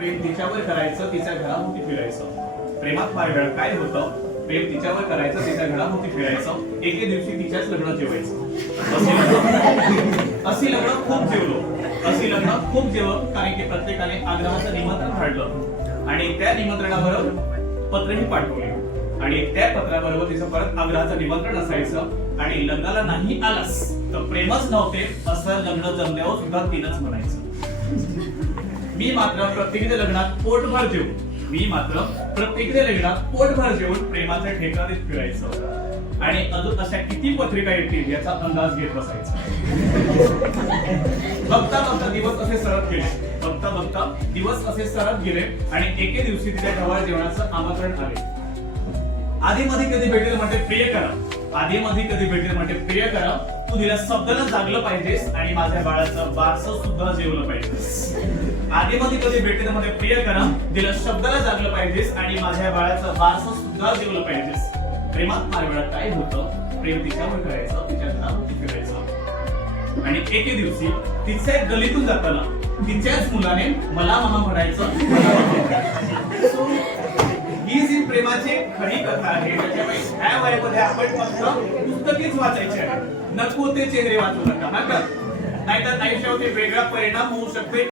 प्रेम तिच्यावर करायचं, तिच्या घराभोवती फिरायचं. प्रेमात फार वेळ काय होतं, प्रेम तिच्यावर करायचं, तिच्या घराभोवती फिरायचं. एके दिवशी तिच्याच लग्न जेवायचं. अशी लग्न खूप जेवलो, अशी लग्न खूप जेवण, कारण की प्रत्येकाने आग्रहाचं निमंत्रण काढलं आणि त्या निमंत्रणाबरोबर पत्रही पाठवले आणि त्या पत्राबरोबर तिचं परत आग्रहाचं निमंत्रण असायचं आणि लग्नाला नाही आलास तर प्रेमच नव्हते असं लग्न जमल्यावर सुद्धा तिनंच म्हणायचं. मी मात्र प्रत्येकीच्या लग्नात पोटभर जेवून, मी मात्र प्रत्येकीच्या लग्नात पोटभर जेवून प्रेमाच्या ठेकाणीत फिरायचं आणि अजून अशा किती पत्रिका येतील याचा अंदाज घेत बसायचा. बघता बघता दिवस असे सरत गेले, बघता बघता दिवस असे सरत गेले आणि एके दिवशी तिच्या जवळ जेवणाचं आमंत्रण आले. आधी मध्ये कधी भेटेल म्हणते प्रिय करा, आधी मध्ये कधी भेटेल म्हणते प्रिय करा, तू दिल्या शब्दाला जागलं पाहिजेस आणि माझ्या बाळाचं बारसं सुद्धा जेवलं पाहिजेस. आधी मध्ये कधी भेटेल म्हणते प्रिय करा, दिल्या शब्दाला जागलं पाहिजेस आणि माझ्या बाळाचं बारसं सुद्धा जेवलं पाहिजेस. प्रेमात फार वेळा काय होतं, प्रेम तिच्यावर करायचं, तिच्या घराभोवती फिरायचं आणि एके दिवशी तिच्या गलीतून जाताना तिच्याच मुलाने मला मामा म्हणायचं. ही जी प्रेमाची खरी कथा आहे त्याच्यामुळे ह्या वयामध्ये आपण फक्त पुस्तकेच वाचायचे आहे, नको ते चेहरे वाचू नका, नाहीतर आयुष्यावरती वेगळा परिणाम होऊ शकते.